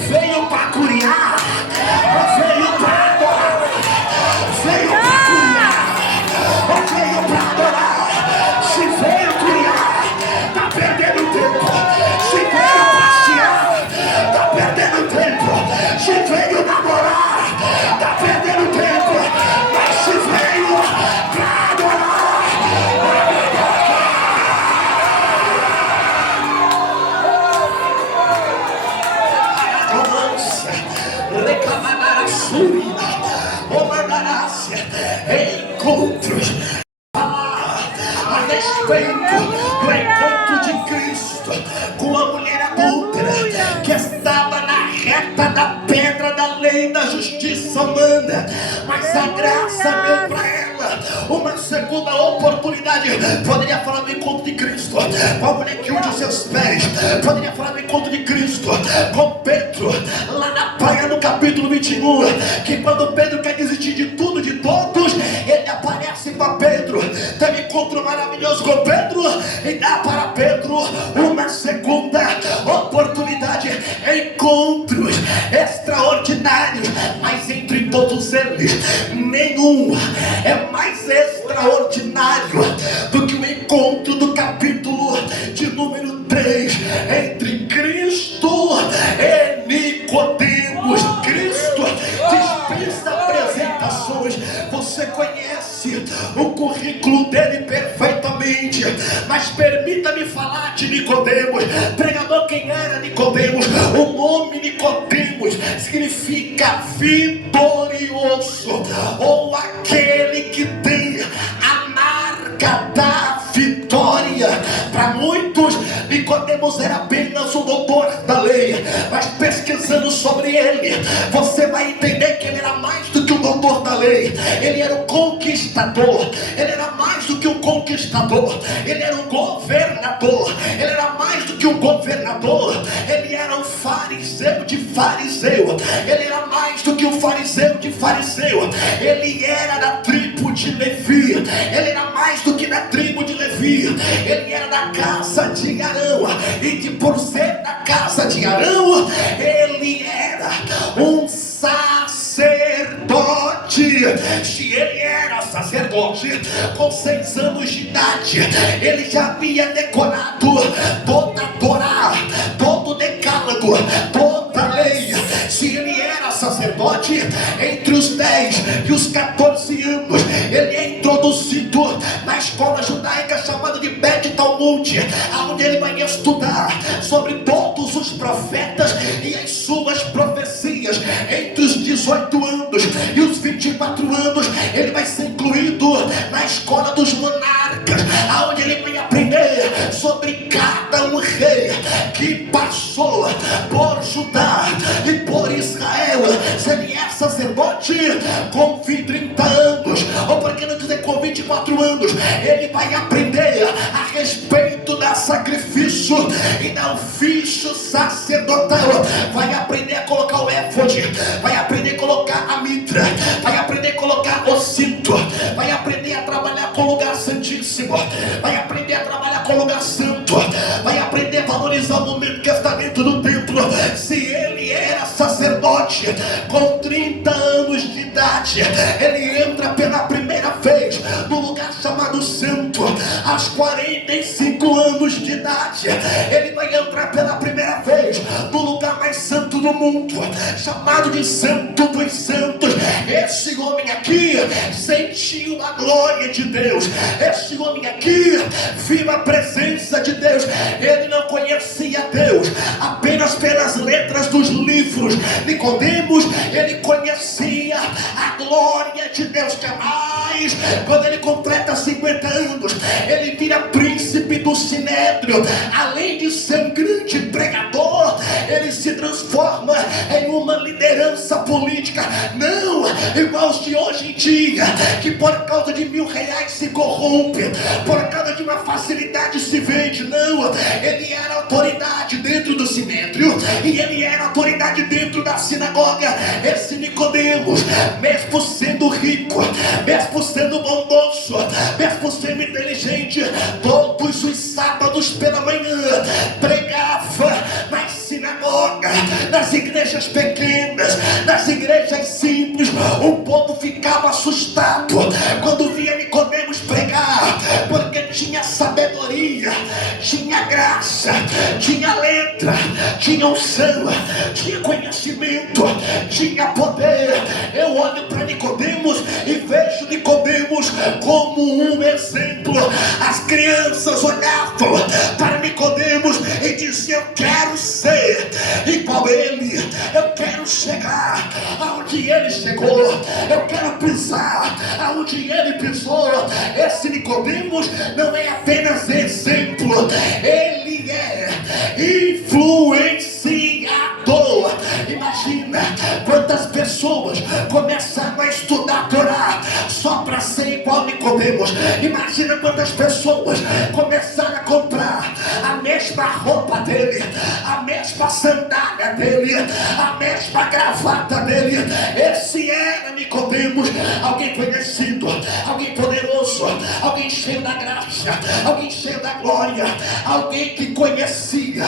veio para curiar, veio para adorar, veio para curiar, veio para adorar. Se veio curiar, tá perdendo tempo. Se veio passear, tá perdendo tempo. Se veio namorar, tá perdendo tempo. Mas se veio para adorar, reclamará a súria, ordenará-se encontros a respeito do encontro de Cristo com a mulher adúltera que estava na reta da pedra da lei da justiça humana, mas a graça deu para ela uma segunda oportunidade. Poderia falar do encontro de Cristo com a mulher que unge os seus pés, poderia falar do encontro de Cristo com Pedro lá na praia no capítulo 21, que quando Pedro quer desistir de tudo, de todos, ele aparece para Pedro, teve encontro maravilhoso com Pedro e dá para Pedro uma segunda oportunidade. Encontros extraordinários, mas entre todos eles nenhum é mais extraordinário do que o encontro do capítulo de número 3 entre Cristo e Nicodemos. Cristo dispensa apresentações, você conhece o currículo dele perfeitamente, mas permita-me falar de Nicodemos. Pregador, quem era Nicodemos? O nome Nicodemos significa vitorioso, ou aquele que tem a marca da vitória. Para muitos, Nicodemos era apenas o doutor da lei, mas pesquisando sobre ele, você vai entender que ele era mais do que um doutor da lei. Ele era um conquistador, ele era mais do que um conquistador, ele era um governador, ele era mais do que um governador, ele era um fariseu de fariseu, ele era mais do que um fariseu de fariseu, ele era da tribo de Levi, ele era mais do que da tribo de Levi, ele era da casa de Arão, e de por ser da casa de Arão, ele era um sacerdote. Se ele era sacerdote, com 6 anos de idade, ele já havia decorado toda a Torá, todo o decálogo, toda a lei. Se ele era sacerdote, entre os 10 e os 14 anos, ele é introduzido na escola judaica chamada de Bet Talmud, onde ele vai estudar sobre todos os profetas e as suas profecias. Entre os 18 anos e os 24 anos, ele vai ser incluído na escola dos monarcas, onde ele vai aprender sobre cada um rei que passou por Judá e por Israel. Se ele é sacerdote, com 30 anos, ou por que não dizer com 24 anos, ele vai aprender a respeito da sacrifício e da ofício sacerdotal. Vai aprender a colocar o éfode, vai aprender a colocar a mitra, vai aprender a colocar o cinto, vai aprender a trabalhar com o lugar santíssimo, vai aprender a trabalhar com o lugar santo, vai aprender a valorizar o momento que está dentro do templo. Se ele era sacerdote, com 30 anos de idade, ele entra pela primeira vez no lugar chamado santo. Aos 45 anos de idade, ele vai entrar pela primeira vez no lugar mais santo do mundo, chamado de Santo dos Santos. Esse homem aqui sentiu a glória de Deus, esse homem aqui viu a presença de Deus. Ele não conhecia Deus apenas pelas letras dos livros. Nicodemos, ele conhecia a glória de Deus, que mais quando ele completa 50 anos, ele vira príncipe do Sinédrio. Além de ser um grande pregador, ele se transforma em uma liderança política. Não igual os de hoje em dia, que por causa de R$1.000 se corrompe, por causa de uma facilidade se vende. Não, ele era autoridade dentro do Sinédrio, e ele era autoridade dentro da sinagoga. Esse Nicodemos, mesmo sendo rico, mesmo sendo bondoso, mesmo sendo inteligente, todos os sábados pela manhã pregava nas sinagogas, nas igrejas igrejas pequenas, nas igrejas simples, o povo ficava assustado quando via Nicodemos pregar, porque tinha sabedoria, tinha graça, tinha letra, tinha unção, tinha conhecimento, tinha poder. Eu olho para Nicodemos e vejo Nicodemos como um exemplo. As crianças olhavam para Nicodemos e diziam: eu quero ser igual a ele, eu quero chegar aonde ele chegou, eu quero pisar aonde ele pisou. Esse Nicodemos não é apenas exemplo, ele é influenciador. Imagina quantas pessoas começaram a estudar a Torá só para ser igual a Nicodemos. Imagina quantas pessoas começaram a comprar a mesma roupa dele, a mesma sandália dele, a mesma gravata dele. Esse era Nicodemos, alguém conhecido, alguém poderoso, alguém cheio da graça, alguém cheio da glória, alguém que conhecia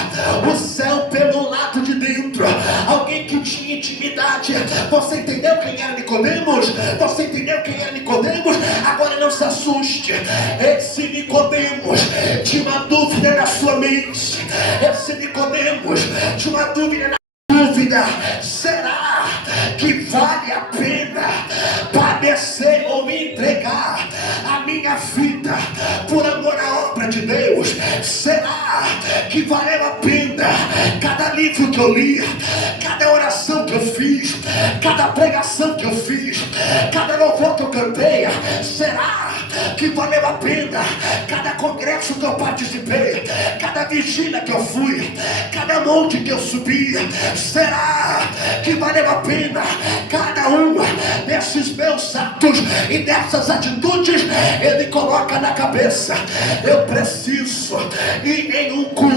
o céu pelo lado de dentro, alguém que tinha intimidade. Você entendeu quem era Nicodemos? Você entendeu quem era Nicodemos? Agora não se assuste. Esse Nicodemos tinha uma dúvida na sua mente. Esse Nicodemos tinha uma dúvida na dúvida: será que vale a pena padecer ou entregar a minha vida por amor à obra de Deus? Será que valeu a pena cada livro que eu li, cada oração que eu fiz, cada pregação que eu fiz, cada louvor que eu cantei? Será que valeu a pena cada congresso que eu participei, cada vigília que eu fui, cada monte que eu subi? Será que valeu a pena cada um desses meus atos e dessas atitudes? Ele coloca na cabeça: eu preciso ir em um culto